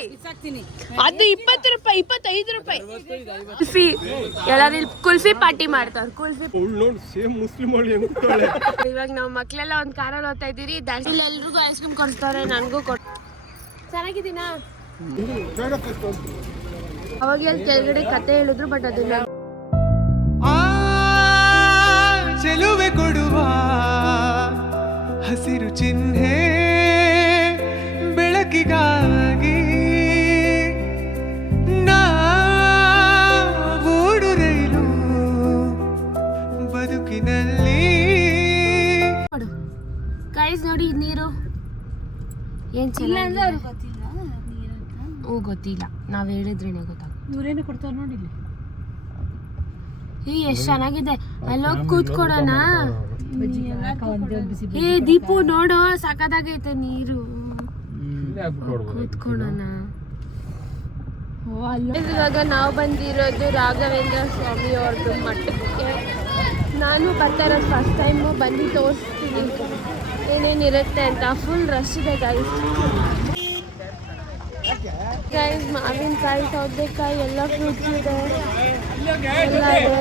ರೂಪಾಯಿ, ಅದು 20 ರೂಪಾಯಿ, 25 ರೂಪಾಯಿ. ಕುಲ್ಫಿ ಎಲ್ಲರೂ ಕುಲ್ಫಿ ಪಾರ್ಟಿ ಮಾಡ್ತಾರೆ. ಕುಲ್ಫಿ ಇವಾಗ ನಾವು ಮಕ್ಳೆಲ್ಲ ಒಂದ್ ಕಾರಲ್ಲಿ ಹೋಗ್ತಾ ಇದೀರಿ. ದಾಂಡೇಲಿ ಎಲ್ರಿಗೂ ಐಸ್ ಕ್ರೀಮ್ ಕೊಡ್ತಾರೆ, ನನಗೂ ಚೆನ್ನಾಗಿದ್ದೀನಾ? ಅವಾಗ ಅಲ್ಲಿ ಕೆಳಗಡೆ ಕತೆ ಹೇಳಿದ್ರು, ಬಟ್ ಅದನ್ನ ಚೆಲುವೆ ಕೊಡುವ ಹಸಿರು ಚಿಹ್ನೆ ಬೆಳಕಿಗಾಗಿ ನಾವೂಡು ರೈಲು ಬದುಕಿನಲ್ಲಿ. ಗೈಸ್ ನೋಡಿ ನೀರು ಏನ್ ಚೆನ್ನಾಗಿದೆ. ಗೊತ್ತಿಲ್ಲ, ನಾವ್ ಹೇಳಿದ್ರೇನೆ ಗೊತ್ತಾಗ. ಇವ್ರೇನು ಕೊಡ್ತಾರ ನೋಡಿ. ಎಷ್ಟ್ ಚೆನ್ನಾಗಿದೆ. ಅಲ್ಲೋಗಿ ಕೂತ್ಕೊಡೋಣ. ದೀಪು ನೋಡೋ ಸಖತ್ತಾಗೈತೆ ನೀರು. ಕೂತ್ಕೊಳೋಣ. ಇವಾಗ ನಾವು ಬಂದಿರೋದು ರಾಘವೇಂದ್ರ ಸ್ವಾಮಿ ಅವ್ರದ್ದು ಮಠಕ್ಕೆ. ನಾನು ಬರ್ತಾ ಇರೋದು ಫಸ್ಟ್ ಟೈಮು. ಬಂದು ತೋರಿಸ್ತೀನಿ ಏನೇನಿರುತ್ತೆ ಅಂತ. ಫುಲ್ ರಶ್ ಇದೆ ಗೈಸ್. ಮಾವಿನಕಾಯಿ, ಸೌತೆಕಾಯಿ ಎಲ್ಲ ಫ್ರೂಟ್ಸ್ ಇದೆ, ಎಲ್ಲ ಇದೆ.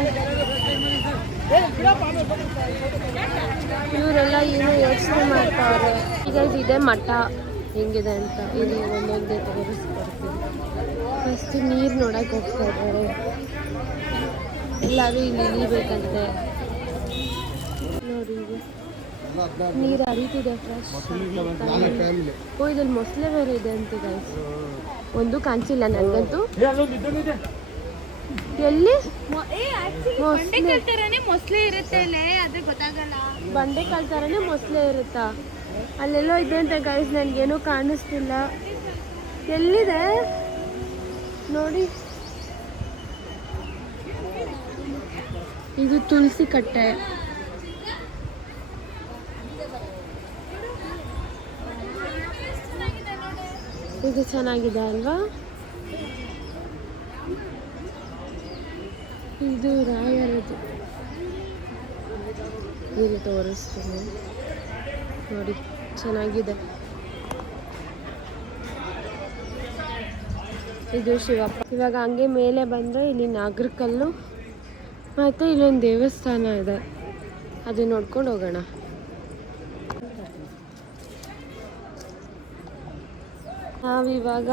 ಇವರೆಲ್ಲ ಏನು ಯೋಚನೆ ಮಾಡ್ತಾವ್ರೆ. ಈಗ ಇದೆ ಮಠ ಹೆಂಗಿದೆ ಅಂತ. ಇಲ್ಲಿ ಒಂದೊಂದೇ ತೋರಿಸ್ಕೊಡ್ತೀನಿ. ಫಸ್ಟ್ ನೀರು ನೋಡಕ್ಕೆ ಹೋಗ್ತಾ ಇದ್ದಾರೆ ಎಲ್ಲರೂ. ಇಲ್ಲಿ ಇಳಿಬೇಕಂತೆ ನೋಡಿ. ನೀರು ಹರಿತಿದೆ ಫ್ರೆಶ್. ಇದ್ರಲ್ಲಿ ಮೊಸಳೆ ಬೇರೆ ಇದೆ ಅಂತ ಗೈಸ್. ಒಂದು ಕಾಣಿಸಿಲ್ಲ ನನಗಂತೂ. ಎಲ್ಲಿ ಮೊಸಳೆ ಇರುತ್ತೆ ಅದೇ ಗೊತ್ತಾಗಲ್ಲ. ಬಂಡೆಕಾಲ್ ಥರನೇ ಮೊಸಳೆ ಇರುತ್ತಾ? ಅಲ್ಲೆಲ್ಲೋ ಇದೆ ಅಂತ ಗೈಸ್, ನನಗೇನೂ ಕಾಣಿಸ್ತಿಲ್ಲ. ಎಲ್ಲಿದೆ ನೋಡಿ. ಇದು ತುಳಸಿ ಕಟ್ಟೆ. ಇದು ಚೆನ್ನಾಗಿದೆ ಅಲ್ವಾ? ಇದು ರಾಯರದು. ಇಲ್ಲಿ ತೋರಿಸ್ತೀನಿ ನೋಡಿ, ಚೆನ್ನಾಗಿದೆ. ಇದು ಶಿವಪ್ಪ. ಇವಾಗ ಹಂಗೆ ಮೇಲೆ ಬಂದರೆ ಇಲ್ಲಿ ನಾಗರಕಲ್ಲು ಮತ್ತು ಇಲ್ಲೊಂದು ದೇವಸ್ಥಾನ ಇದೆ, ಅದು ನೋಡ್ಕೊಂಡು ಹೋಗೋಣ. ನಾವಿವಾಗ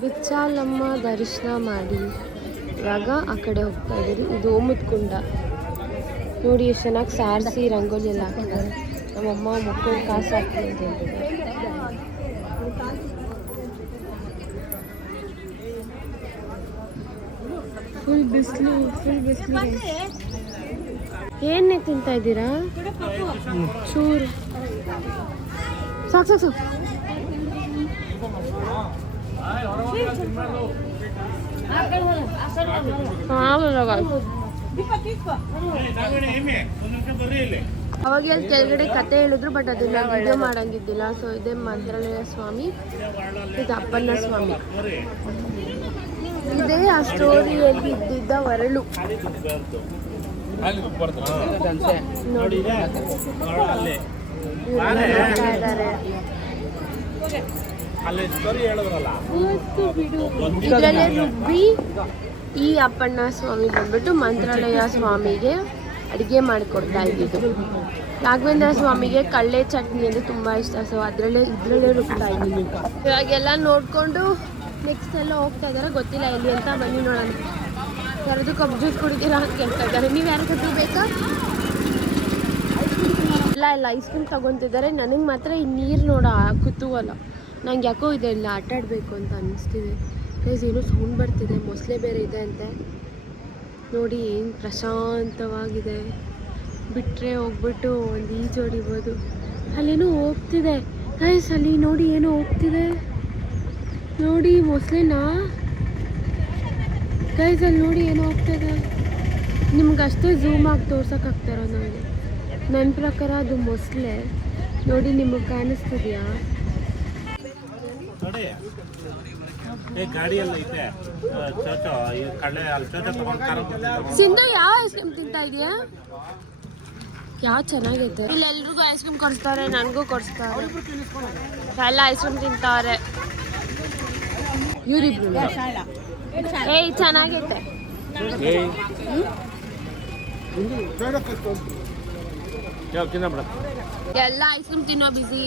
ಬಿಚ್ಚಾಲಮ್ಮ ದರ್ಶನ ಮಾಡಿ ಇವಾಗ ಆ ಕಡೆ ಹೋಗ್ತಾ ಇದ್ದೀವಿ. ಇದು ಓಮದ ಕುಂಡ ನೋಡಿ, ಎಷ್ಟು ಚೆನ್ನಾಗಿ ಸಾರಿಸಿ ರಂಗೋಲಿ ಎಲ್ಲ ಹಾಕಿದ್ದಾರೆ. ನಮ್ಮಮ್ಮ ಮಕ್ಕಳು ಕಾಸು ಹಾಕ್ತೀನಿ ಅಂತ ಹೇಳ್ತಿದ್ದಾರೆ. ಫುಲ್ ಬಿಸಿಲು. ಏನೇ ತಿಂತಾ ಇದ್ದೀರಾ? ಚೂರು ಸಾಕು. ಅವಾಗ ಅಲ್ಲಿ ಕೆಳಗಡೆ ಕತೆ ಹೇಳಿದ್ರು, ಬಟ್ ಅದನ್ನ ವಿಡಿಯೋ ಮಾಡಂಗಿದ್ದಿಲ್ಲ. ಸೊ ಇದೇ ಮಂತ್ರಾಲಯ ಸ್ವಾಮಿ, ಇದು ಅಪ್ಪಣ್ಣ ಸ್ವಾಮಿ. ಇದೇ ಆ ಸ್ಟೋರಿಯಲ್ಲಿ ಇದ್ದಿದ್ದ ಹೊರಳು ನೋಡಿ. ಇದ್ದಾರೆ ಇದರಲ್ಲೇ ರುಬ್ಬಿ ಈ ಅಪ್ಪಣ್ಣ ಸ್ವಾಮಿ ಬಂದ್ಬಿಟ್ಟು ಮಂತ್ರಾಲಯ ಸ್ವಾಮಿಗೆ ಅಡುಗೆ ಮಾಡಿಕೊಡ್ತಾ ಇದ್ದಿದ್ದು. ರಾಘವೇಂದ್ರ ಸ್ವಾಮಿಗೆ ಕಳ್ಳೆ ಚಟ್ನಿ ಅಂದರೆ ತುಂಬ ಇಷ್ಟ. ಸೊ ಇದರಲ್ಲೇ ರುಬ್ತಾ ಇದ್ದೀನಿ. ಇವಾಗೆಲ್ಲ ನೋಡಿಕೊಂಡು ನೆಕ್ಸ್ಟ್ ಎಲ್ಲ ಹೋಗ್ತಾ ಇದ್ದಾರೆ, ಗೊತ್ತಿಲ್ಲ ಎಲ್ಲಿ ಅಂತ. ಬನ್ನಿ ನೋಡೋಣ. ಯಾರಾದ್ರು ಕಬ್ಬು ಜ್ಯೂಸ್ ಕುಡಿತೀರಾ ಅಂತ ಕೇಳ್ತಾ ಇದ್ದಾರೆ. ನೀವು ಯಾರಿಗಾದ್ರೂ ಬೇಕಾ? ಇಲ್ಲ ಐಸ್ ಕ್ರೀಮ್ ತೊಗೊತಿದ್ದಾರೆ. ನನಗೆ ಮಾತ್ರ ಈ ನೀರು ನೋಡ ಕುತೂಹಲ. ನಂಗೆ ಯಾಕೋ ಇದೆಲ್ಲ ಆಟ ಆಡಬೇಕು ಅಂತ ಅನ್ನಿಸ್ತಿದೆ. ಗೈಸ್ ಏನೋ ಸೌಂಡ್ ಬರ್ತಿದೆ, ಮೊಸಳೆ ಬೇರೆ ಇದೆ ಅಂತೆ ನೋಡಿ. ಏನು ಪ್ರಶಾಂತವಾಗಿದೆ. ಬಿಟ್ಟರೆ ಹೋಗ್ಬಿಟ್ಟು ಒಂದು ಈಜು ಹೊಡಿಬೋದು. ಅಲ್ಲೇನೋ ಹೋಗ್ತಿದೆ ಗೈಸ್, ಅಲ್ಲಿ ನೋಡಿ ಏನೋ ಹೋಗ್ತಿದೆ ನೋಡಿ. ಮೊಸಳೆನಾ ಗೈಸ್? ಅಲ್ಲಿ ನೋಡಿ ಏನೋ ಹೋಗ್ತಿದೆ. ನಿಮ್ಗೆ ಅಷ್ಟೇ ಝೂಮ್ ಆಗಿ ತೋರ್ಸೋಕ್ಕಾಗ್ತಾರೋ ನನಗೆ. ನನ್ನ ಪ್ರಕಾರ ಅದು ಮೊಸಳೆ ನೋಡಿ. ನಿಮಗೆ ಕಾಣಿಸ್ತಿದ್ಯಾ? ಸಿಂಧು ಯಾವ ಐಸ್ ಕ್ರೀಮ್ ತಿಂತಾ ಇದೆಯಾ? ಯಾವ ಚೆನ್ನಾಗೈತೆ. ಇಲ್ಲಿ ಎಲ್ರಿಗೂ ಐಸ್ ಕ್ರೀಮ್ ಕೊಡಿಸ್ತಾರೆ, ನನಗೂ ಕೊಡಿಸ್ತಾರೆ. ಎಲ್ಲ ಐಸ್ ಕ್ರೀಮ್ ತಿಂತಾರೆ. ಇವರಿಬ್ರು ಏಯ್ ಚೆನ್ನಾಗೈತೆ. ಎಲ್ಲ ಐಸ್ ಕ್ರೀಮ್ ತಿನ್ನೋ ಬಿಸಿ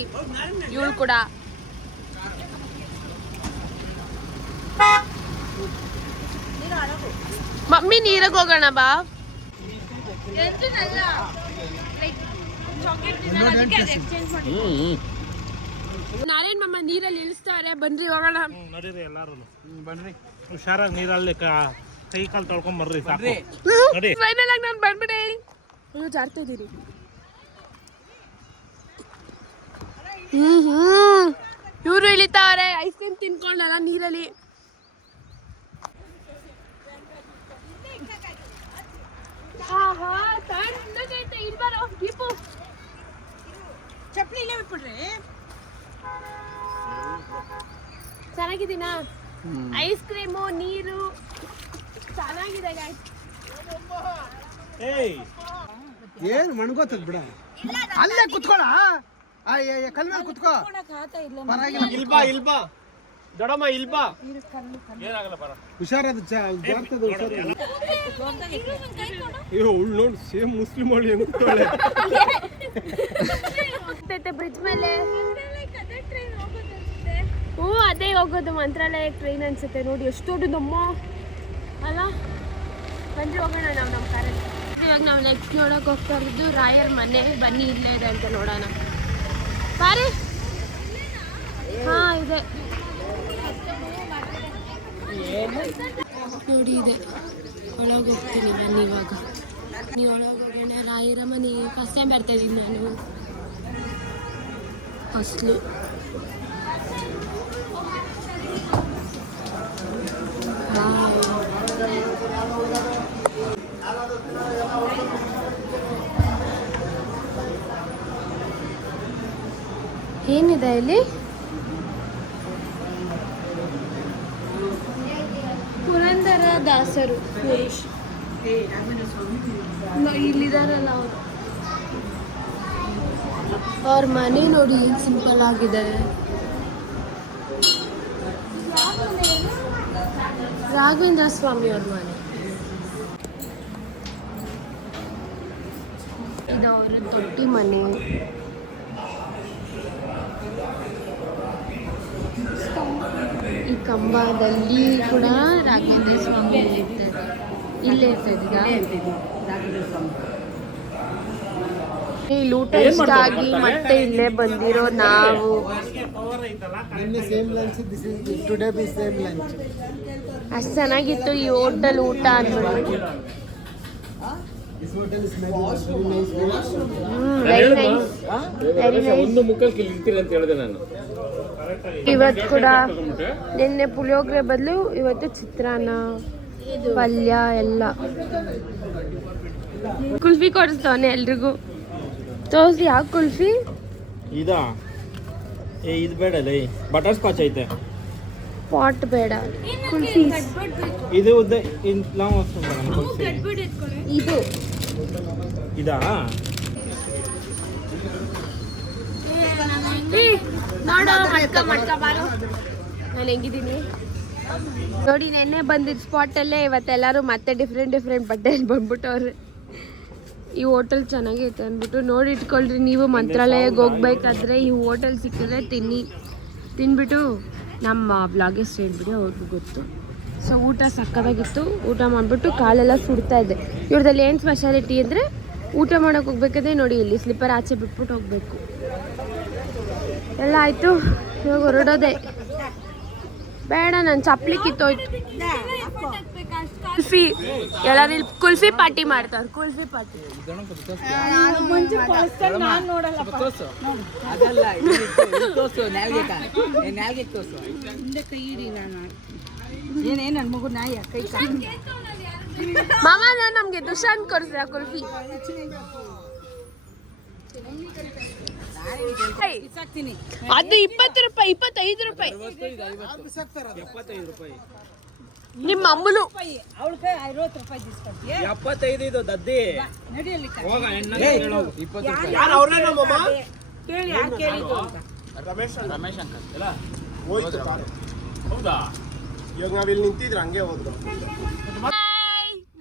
ಇವಳು ಕೂಡ. ಮಮ್ಮಿ ನೀರಿಗೆ ಹೋಗೋಣ ಬಾ. ನಾರಾಯಣ್ ಮಮ್ಮ ನೀರಲ್ಲಿ ಇಳಿಸ್ತಾರೆ, ಬನ್ರಿ ಹೋಗೋಣ. ನಡೀರಿ ಎಲ್ಲಾರು ಬನ್ರಿ, ಹುಷಾರಾಗಿ ನೀರಲ್ಲಿ ಕೈ ಕಾಲು ತೊಳ್ಕೊಂಡ್ ಬರ್ರಿ ಸಾಕು. ಫೈನಲ್ ಆಗಿ ನಾನು ಬಂದ್ಬಿಟ್ಟೆ. ಜಾರ್ತಾ ಇದ್ದೀರಿ. ಇವರು ಇಳಿತಾವ್ರೆ ಐಸ್ ಕ್ರೀಮ್ ತಿನ್ಕೊಂಡಲ್ಲ ನೀರಲ್ಲಿ. ಚೆನ್ನಾಗಿದ್ದೀನಾ? ಐಸ್ ಕ್ರೀಮು ನೀರು ಚೆನ್ನಾಗಿದೆ guys. ಏನು ಮಣ್ಗೋತದ ಬಿಡ, ಅಲ್ಲೇ ಕುತ್ಕೊಳ, ಕಲ್ ಮೇಲೆ ಕುತ್ಕೋ, ಪರವಾಗಿಲ್ಲ. ಇಲ್ಬಾ ದೊಡಮ್ಮ ಇಲ್ಬಾ, ಏನಾಗಲ್ಲ ಬರ. ಹುಷಾರದ ಜಾರ್ತದ ಹುಷಾರ. ನೋಡಿ ಸೇಮ್ ಮುಸ್ಲಿಂ ಹಳ್ಳಿ ಬ್ರಿಡ್ಜ್ ಮೇಲೆ. ಹ್ಞೂ ಅದೇ ಹೋಗೋದು, ಮಂತ್ರಾಲಯ ಟ್ರೈನ್ ಅನ್ಸುತ್ತೆ. ನೋಡಿ ಎಷ್ಟು ದೊಡ್ಡದಮ್ಮ ಅಲ್ಲ. ಬಂದ್ರೆ ಹೋಗೋಣ ನಾವು ನಮ್ಮ ಕಾರಲ್ಲಿ. ಇವಾಗ ನಾವು ನೆಕ್ಸ್ಟ್ ನೋಡೋಕೆ ಹೋಗ್ತಾ ಇರೋದು ರಾಯರ್ ಮನೆ. ಬನ್ನಿ ಇಲ್ಲೇ ಇದೆ ಅಂತ ನೋಡೋಣ. ಬಾರಿ. ಹಾಂ ಇದೆ ನೋಡಿ, ಇದೆ. ಒಳಗೆ ಹೋಗ್ತೀನಿ ಬನ್ನಿ ಇವಾಗ. ನೀವು ಒಳಗೆ ಹೋಗೋಣ. ರಾಯರ ಮನೆ ಫಸ್ಟ್ ಟೈಮ್ ಬರ್ತಾ ಇದ್ದೀನಿ ನಾನು. ಫಸ್ಲು ಏನಿದೆ ಇಲ್ಲಿ? ಪುರಂದರ ದಾಸರು ಇಲ್ಲಿದಾರಲ್ಲ ಅವರು. ಅವ್ರ ಮನೆ ನೋಡಿ ಏನು ಸಿಂಪಲ್ ಆಗಿದೆ. ರಾಘವೇಂದ್ರ ಸ್ವಾಮಿ ಅವ್ರ ಮನೆ ಇದು. ಅವ್ರ ತೊಟ್ಟಿ ಮನೆ. ಈ ಕಂಬದಲ್ಲಿ ಕೂಡ ರಾಘವೇಂದ್ರ ಸ್ವಾಮಿ ಇಲ್ಲೇ ಇರ್ತದೆ. ಇಲ್ಲಿ ಊಟ ಇಷ್ಟ ಆಗಿ ಮತ್ತೆ ಇಲ್ಲೇ ಬಂದಿರೋ ನಾವು. ಅಷ್ಟು ಚೆನ್ನಾಗಿತ್ತು ಈ ಹೋಟೆಲ್ ಊಟ ಅಂದ್ಬಿಟ್ಟು. Very nice, very nice. ಇವತ್ತು ಕೂಡ ನಿನ್ನೆ ಪುಳಿಯೋಗರೆ ಬದಲು ಇವತ್ತು ಚಿತ್ರಾನ್ನ, ಪಲ್ಯ ಎಲ್ಲ. ಕುಲ್ಫಿ ಕೊಡಿಸ್ತವನೆ ಎಲ್ರಿಗೂ. ತೋರಿಸಿ ಯಾವ ಕುಲ್ಫಿ? ಇದಾ? ಇದು ಬೇಡ, ಬಟರ್ ಸ್ಕಾಚ್ ಐತೆ. ಪಾಟ್ ಬೇಡ, ಕುಲ್ಫಿ. ಇದು ಇದು ಇದಾ? ನೋಡೋ ಮಟ್ಕ ಬಾರು. ನಾನು ಹೆಂಗಿದ್ದೀನಿ ನೋಡಿ. ನೆನ್ನೆ ಬಂದಿದ್ದ ಸ್ಪಾಟಲ್ಲೇ ಇವತ್ತೆಲ್ಲರೂ ಮತ್ತೆ ಡಿಫ್ರೆಂಟ್ ಬಟ್ಟೆಯಲ್ಲಿ ಬಂದ್ಬಿಟ್ಟವ್ರೆ. ಈ ಹೋಟೆಲ್ ಚೆನ್ನಾಗೈತೆ ಅಂದ್ಬಿಟ್ಟು ನೋಡಿ ಇಟ್ಕೊಳ್ರಿ. ನೀವು ಮಂತ್ರಾಲಯಕ್ಕೆ ಹೋಗ್ಬೇಕಾದ್ರೆ ಈ ಹೋಟೆಲ್ ಸಿಕ್ಕಿದ್ರೆ ತಿನ್ಬಿಟ್ಟು ನಮ್ಮ ಬ್ಲಾಗ್ ಎಷ್ಟು ಹೇಳ್ಬಿಡಿ, ಅವ್ರಿಗೂ ಗೊತ್ತು. ಸೊ ಊಟ ಸಕ್ಕದಾಗಿತ್ತು. ಊಟ ಮಾಡಿಬಿಟ್ಟು ಕಾಲೆಲ್ಲ ಸುಡ್ತಾ ಇದೆ. ಇವ್ರದಲ್ಲಿ ಏನು ಸ್ಪೆಷಾಲಿಟಿ ಅಂದರೆ ಊಟ ಮಾಡೋಕೆ ಹೋಗ್ಬೇಕಾದ್ರೆ ನೋಡಿ ಇಲ್ಲಿ ಸ್ಲಿಪ್ಪರ್ ಆಚೆ ಬಿಟ್ಬಿಟ್ಟು ಹೋಗಬೇಕು. ಎಲ್ಲ ಆಯಿತು, ಇವಾಗ ಹೊರಡೋದೆ. ಬೇಡ, ನಾನು ಚಪ್ಪಲಿ ಕಿತ್ತೋಯ್ತು. ಕುಲ್ಫಿ ಎಲ್ಲರೂ ಇಲ್ಲಿ ಕುಲ್ಫಿ ಪಾರ್ಟಿ ಮಾಡ್ತಾರೆ. ಕುಲ್ಫಿ ಪಾರ್ಟಿ ಮಾಮ. ನಮ್ಗೆ ದುಶಾಂತ್ ಕೊಡ್ತೀರಾ ಕುಲ್ಫಿ? ಅದು 20 ರೂಪಾಯಿ, 25 ರೂಪಾಯಿ. ನಿಮ್ಮ ಅಮ್ಮಲು 75 ಇದು ದದ್ದಿ. ಇವಾಗ ನಾವಿಲ್ಲಿ ನಿಂತಿದ್ರೆ ಹಂಗೆ ಹೋದ್ರು.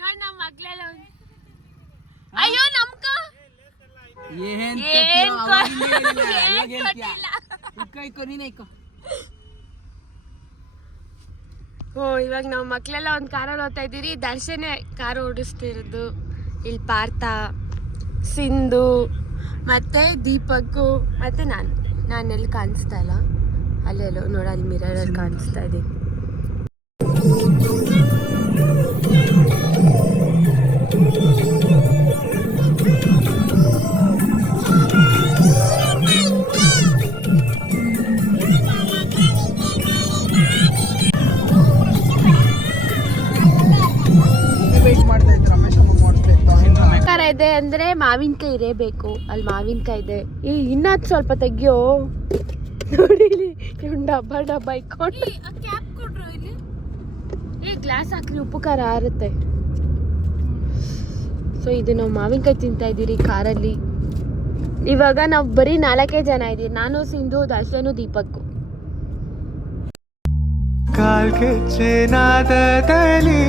ನೋಡ್ ನಮ್ಮ ಮಗ್ಳೆಲ್ಲ ಅಯ್ಯೋ ನಮ್ಕ ಓ ಇವಾಗ ನಾವು ಮಕ್ಳೆಲ್ಲ ಒಂದು ಕಾರಲ್ಲಿ ಹೋಗ್ತಾ ಇದ್ದೀರಿ. ದರ್ಶನೇ ಕಾರ್ ಓಡಿಸ್ತಿರೋದು. ಇಲ್ಲಿ ಪಾರ್ಥ, ಸಿಂಧು ಮತ್ತೆ ದೀಪಕ್ಕು ಮತ್ತೆ ನಾನೆಲ್ಲಿ ಕಾಣಿಸ್ತಾ ಇಲ್ಲ. ಅಲ್ಲೆಲ್ಲೋ ನೋಡ, ಅಲ್ಲಿ ಮಿರರಲ್ಲಿ ಕಾಣಿಸ್ತಾ ಇದ್ದೀನಿ. ಇದೆ ಅಂದ್ರೆ ಮಾವಿನಕಾಯಿ ಇರಬೇಕು. ಅಲ್ಲಿ ಮಾವಿನಕಾಯಿ ಇದೆ. ಇನ್ನೂ ಸ್ವಲ್ಪ ತೆಗಿಯೋ. ನೋಡಿ ಡಬ್ಬ ಇಕ್ಕೊಂಡು ಗ್ಲಾಸ್ ಹಾಕ್ರಿ, ಉಪ್ಪು ಖಾರ ಆರುತ್ತೆ. ಸೊ ಇದು ನಾವು ಮಾವಿನಕಾಯಿ ತಿಂತಾ ಇದ್ದೀರಿ ಕಾರಲ್ಲಿ. ಇವಾಗ ನಾವು ಬರೀ 4 ಜನ ಇದ್ದೀವಿ. ನಾನು, ಸಿಂಧು, ದರ್ಶನು, ದೀಪಕ್ಕು. ಕಾಲ್ಗೆಜ್ಜೆ ನಾದದಲ್ಲಿ